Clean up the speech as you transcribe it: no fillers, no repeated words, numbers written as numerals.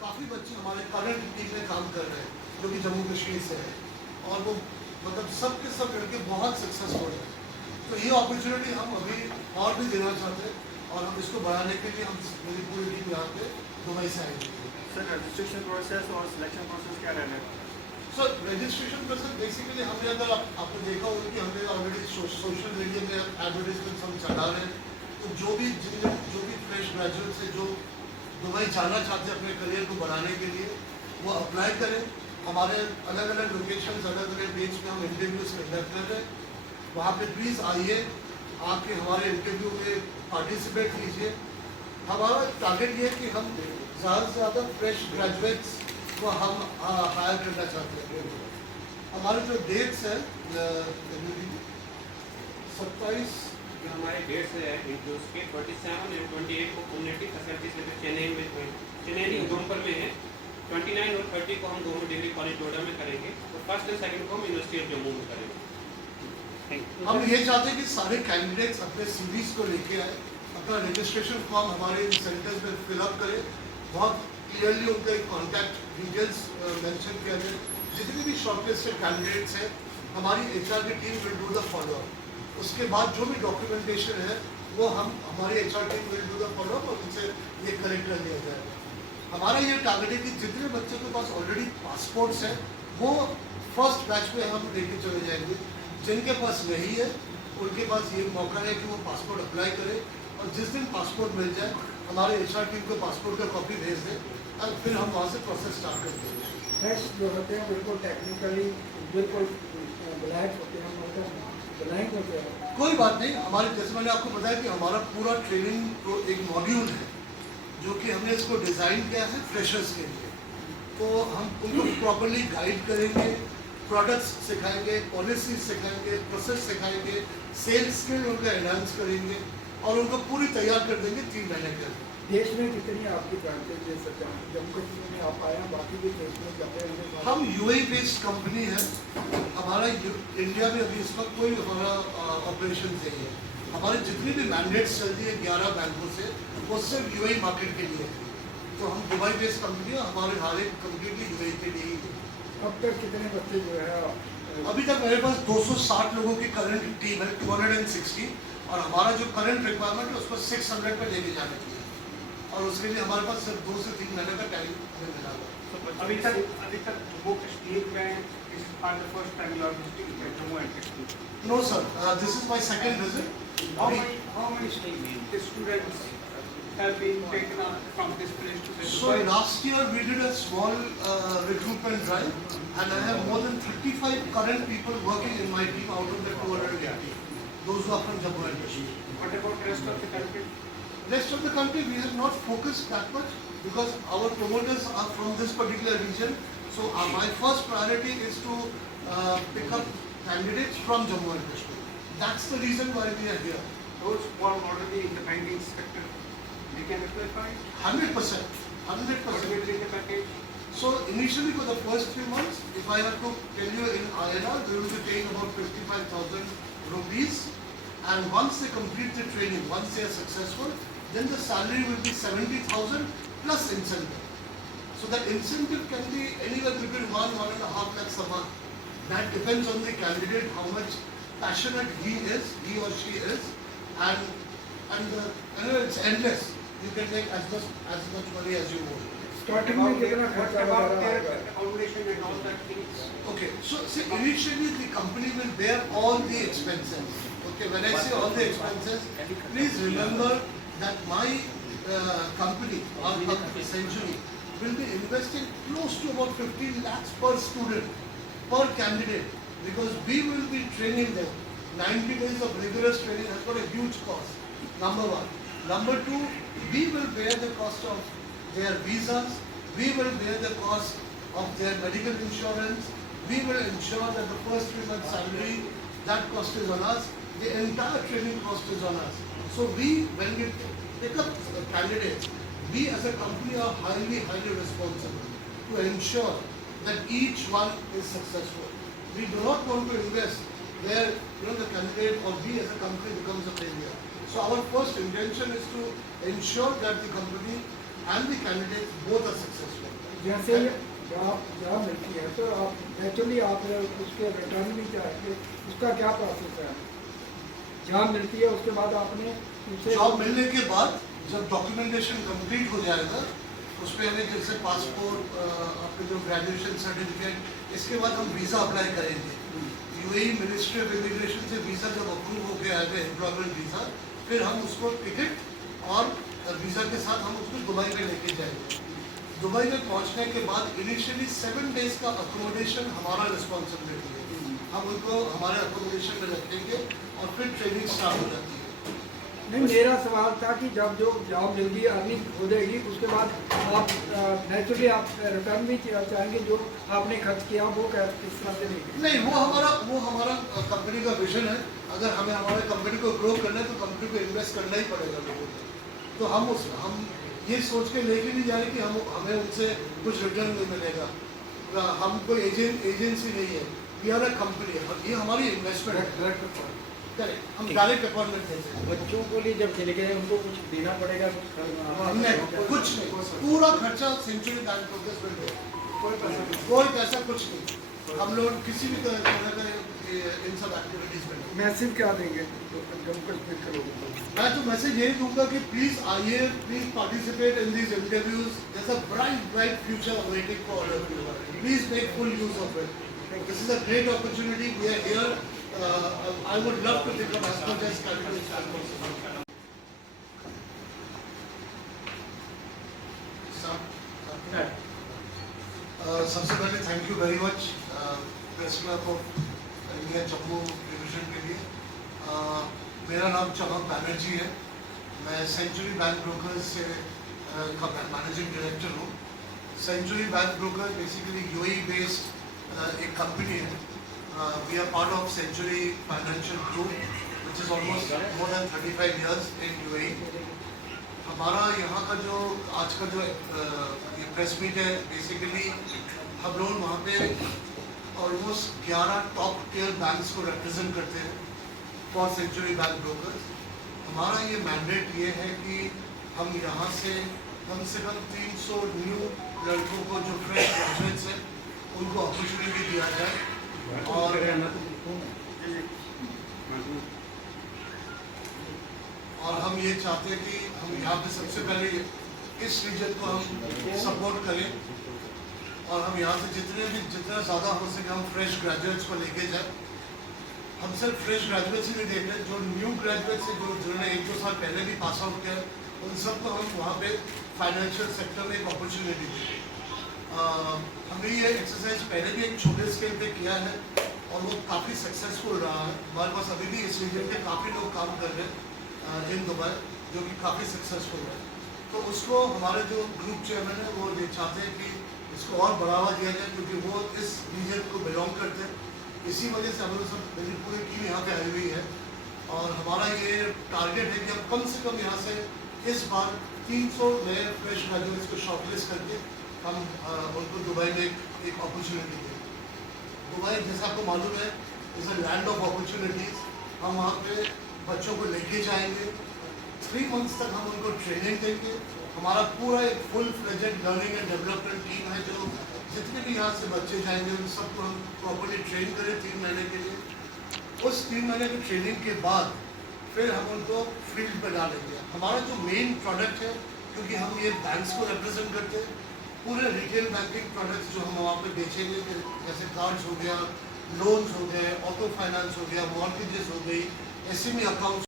काफ़ी बच्चे हमारे करंट टीम में काम कर रहे हैं जो कि जम्मू कश्मीर से है और वो मतलब सब के सब लड़के बहुत सक्सेसफुल हैं। तो ये अपॉर्चुनिटी हम अभी और भी देना चाहते हैं और हम इसको बढ़ाने के लिए हम मेरी पूरी टीम यहाँ पे दुबई से आएंगे। सर रजिस्ट्रेशन प्रोसेस और सिलेक्शन प्रोसेस क्या रहना है? सर रजिस्ट्रेशन प्रोसेस बेसिकली हमने अगर आपने देखा होगा कि हमने ऑलरेडी सोशल मीडिया में एडवर्टीजमेंट हम चला रहे हैं। तो जो भी फ्रेश ग्रेजुएट्स है जो दुबई जाना चाहते हैं अपने करियर को बढ़ाने के लिए वो अप्लाई करें। हमारे अलग अलग लोकेशन अलग अलग डेट्स में हम इंटरव्यूज कंडक्ट कर रहे हैं। वहाँ पे प्लीज़ आइए, आके हमारे इंटरव्यू में पार्टिसिपेट कीजिए। हमारा टारगेट ये है कि हम ज़्यादा से ज़्यादा फ्रेश ग्रेजुएट्स को हम हायर करना चाहते हैं। हमारे जो डेट्स हैं 27 हमारे डेट्स है उसके 27 और 28 को कम्युनिटी फैसिलिटीज लेकर चेन्नई उधमपुर में है। 29 और 30 को हम दोनों डिग्री कॉलेज नोएडा में करेंगे और फर्स्ट एंड सेकंड को हम यूनिवर्सिटी ऑफ जम्मू में करेंगे। हम ये चाहते हैं कि सारे कैंडिडेट्स अपने सीवीज को लेके आए, अपना रजिस्ट्रेशन फॉर्म हमारे सेंटर्स में फिलअप करें। बहुत क्लियरली उनका एक कॉन्टैक्ट डिटेल्स मेंशन किया जाए। जितने भी शॉर्टलिस्टेड कैंडिडेट्स हैं हमारी HR की team will do the follow up. उसके बाद जो भी डॉक्यूमेंटेशन है वो हमारी HR team will do the follow up और उनसे ये करेक्ट कर लिया जाएगा। हमारा ये टारगेट है कि जितने बच्चों के पास ऑलरेडी पासपोर्ट्स हैं वो फर्स्ट बैच में हम लेके चले जाएंगे। जिनके पास नहीं है उनके पास ये मौका है कि वो पासपोर्ट अप्लाई करें और जिस दिन पासपोर्ट मिल जाए हमारे HR टीम को पासपोर्ट का कॉपी भेज दें और फिर हम वहाँ से प्रोसेस स्टार्ट कर देंगे। फ्रेश जो होते हैं बिल्कुल टेक्निकली बिल्कुल ब्लैक होते हैं, ब्लैंक होते हैं। कोई बात नहीं, हमारे जैसे मैंने आपको बताया कि हमारा पूरा ट्रेनिंग एक मॉड्यूल है जो कि हमने इसको डिज़ाइन किया है फ्रेशर्स के लिए। तो हम उनको प्रॉपर्ली गाइड करेंगे, प्रोडक्ट्स सिखाएंगे, पॉलिसीज सिखाएंगे, प्रोसेस सिखाएंगे, सेल्स स्किल उनका एनहांस करेंगे और उनको पूरी तैयार कर देंगे 3 महीने के अंदर। देश में कितनी आपकी ब्रांचेज दे सकते हैं? जम्मू कश्मीर में आप आए हैं, बाकी भी देश में जाते हैं? हम UAE बेस्ड कंपनी है। हमारा इंडिया में अभी इस वक्त कोई हमारा ऑपरेशन नहीं है। हमारे जितनी भी मैंडेट्स चलती है 11 बैंकों से वो सिर्फ UAE मार्केट के लिए है। तो हम दुबई बेस्ड कंपनी है, हमारे हर एक कंपनी UAE के लिए ही है। अब तक कितने बच्चे जो है अभी तक मेरे पास 260 लोगों की करंट टीम है, 260, और हमारा जो करंट रिक्वायरमेंट है उसको 600 पे लेके जाने की है और उसके लिए हमारे पास सिर्फ 2 से 3 महीने का टाइम हमें मिला हुआ है। अभी तक जम्मू कश्मीर में इस for the first time you are visiting Jammu and Kashmir? No sir, this is my second visit. How many students have been taken up from this place to this? So last year we did a small recruitment drive and I have more than 35 current people working in my team out of the 280. Those who are from Jammu and Kashmir. What about rest of the country? Rest of the country we have not focused that much because our promoters are from this particular region. So my first priority is to pick up candidates from Jammu and Kashmir. That's the reason why we are here. Those who are already in the banking sector, they can apply for it? 100%. What 100%. will be the package? So initially for the first few months, if I have to tell you in INR, they will be paying about 55,000 rupees. And once they complete the training, once they are successful, then the salary will be 70,000 plus incentive. So that incentive can be anywhere between 1.5 lakhs a month. That depends on the candidate, how much passionate he or she is, and it's endless. You can make as much money as you want. Starting में कितना What खर्चा about वगैरह their आएगा? accommodation and all that things? Okay, so see, initially the company will bear all the expenses. Okay, when I say all the expenses, please remember that my company, our company, Century, will be investing close to about 15 lakhs per student, per candidate, because we will be training them. 90 days of rigorous training has got a huge cost. Number one. Number two, we will bear the cost of their visas. We will bear the cost of their medical insurance. We will ensure that the first 3 months salary, that cost is on us. The entire training cost is on us. So we, when we pick up candidates, we as a company are highly responsible to ensure that each one is successful. We do not want to invest where the candidate or we as a company becomes a failure. So our first intention is to ensure that the company and the candidates both are successful. जैसे job मिलती है तो आप naturally आप उसके return भी चाहेंगे, उसका क्या प्रोसेस है? जॉब मिलती है उसके बाद आपने उसे जॉब मिलने के बाद जब डॉक्यूमेंटेशन कंप्लीट हो जाएगा, उस पर हमें जैसे पासपोर्ट, आपके जो ग्रेजुएशन सर्टिफिकेट, इसके बाद हम वीज़ा अप्लाई करेंगे। यूएई मिनिस्ट्री ऑफ इमिग्रेशन से वीज़ा जब अप्रूव हो गया है एम्प्लॉयमेंट वीज़ा, फिर हम उसको टिकट और वीज़ा के साथ हम उसको दुबई में लेके जाएंगे। दुबई में पहुंचने के बाद इनिशियली 7 डेज का अकोमोडेशन हमारा रिस्पॉन्सिबिलिटी है। हम उनको हमारे अकोमोडेशन में रखेंगे और फिर ट्रेनिंग स्टार्ट हो जाती है। नहीं, मेरा सवाल था कि जब जो जॉब मिल गई, अर्निंग हो जाएगी, उसके बाद आप नेचुरली आप रिटर्न भी चाहेंगे, जो आपने खर्च किया वो किस तरह से लेंगे? नहीं, वो हमारा कंपनी का विजन है। अगर हमें हमारे कंपनी को ग्रो करना है तो कंपनी को इन्वेस्ट करना ही पड़ेगा लोगों को। तो हम ये सोच के लेके नहीं जा रहे कि हमें उनसे कुछ रिटर्न नहीं मिलेगा। हम कोई एजेंसी नहीं है, वी आर अ कंपनी, ये हमारी इन्वेस्टमेंट है। करेक्ट, हम डायरेक्ट अपॉइंटमेंट देते हैं। बच्चों को लिए जब चले गए उनको कुछ देना पड़ेगा? हमने कुछ नहीं, पूरा खर्चा सेंचुरी बैंक प्रोग्रेस में है। कोई पैसा कुछ नहीं, हम लोग किसी भी तरह का इन सब एक्टिविटीज में। मैसेज क्या देंगे जम्मू कश्मीर के लोगों को? मैं तो मैसेज यही दूंगा कि प्लीज आइए, please participate in these interviews. There is a bright future waiting for all of you. Please make full use of it. This is a great opportunity. We are here. I would love to become as much as candidates as possible. सबसे पहले thank you very much press club of India Jammu division के लिए। मेरा नाम चमक बैनर्जी है। मैं century bank brokers से का मैनेजिंग डायरेक्टर हूँ। Century bank broker basically UAE based एक कंपनी है। We are part of Century Financial Group, which is almost more than 35 years in UAE. हमारा यहाँ का जो आज का जो ये प्रेस मीट है, बेसिकली हम लोग वहाँ पे ऑलमोस्ट 11 टॉप टियर बैंक्स को रिप्रेजेंट करते हैं फॉर सेंचुरी बैंक ब्रोकर्स। हमारा ये मैंडेट ये है कि हम यहाँ से कम 300 न्यू लड़कों को जो फ्रेश ग्रेजुएट्स हैं उनको अपॉर्चुनिटी दिया जाए। और हम ये चाहते हैं कि हम यहाँ पे सबसे पहले इस रीजन को हम सपोर्ट करें और हम यहाँ से जितना ज़्यादा हो सके हम फ्रेश ग्रेजुएट्स को लेके जाए। हम सिर्फ फ्रेश ग्रेजुएट्स ही नहीं देख रहे, जो न्यू ग्रेजुएट्स हैं जिन्होंने 1-2 साल पहले भी पास आउट किया, उन सबको हम वहाँ पे फाइनेंशियल सेक्टर में एक अपॉर्चुनिटी दें। हमने ये एक्सरसाइज पहले भी एक छोटे स्केल पे किया है और वो काफ़ी सक्सेसफुल रहा है। हमारे पास अभी भी इस रीजन में काफ़ी लोग काम कर रहे हैं इन दुबई, जो कि काफ़ी सक्सेसफुल है। तो उसको हमारे जो ग्रुप चेयरमैन है वो ये चाहते हैं कि इसको और बढ़ावा दिया जाए, क्योंकि वो इस रीजन को बिलोंग करते हैं। इसी वजह से हम लोग सब मेरी पूरी टीम यहाँ पे आई हुई है और हमारा ये टारगेट है कि हम कम से कम यहाँ से इस बार 300 नए फ्रेश ग्रेजुएट्स को शॉर्टलिस्ट करके हम उनको दुबई में एक अपॉर्चुनिटी दें। दुबई जैसा आपको मालूम है is a land of opportunities. हम वहाँ पे बच्चों को लेके जाएंगे, 3 मंथ्स तक हम उनको ट्रेनिंग देंगे। हमारा पूरा एक full fledged learning and development team है, जो जितने भी यहाँ से बच्चे जाएंगे उन सबको हम प्रॉपर्ली ट्रेन करें 3 महीने के लिए। उस 3 महीने की ट्रेनिंग के बाद फिर हम उनको फील्ड पर डालेंगे। हमारा जो मेन प्रोडक्ट है, क्योंकि हम ये बैंक्स को रिप्रेजेंट करते हैं, पूरे रिटेल बैंकिंग प्रोडक्ट्स जो हम वहाँ पे बेचेंगे, जैसे कार्ड्स हो गया, लोन्स हो गए, ऑटो फाइनेंस हो गया, मॉर्गेजेस हो गई, एसएमई अकाउंट्स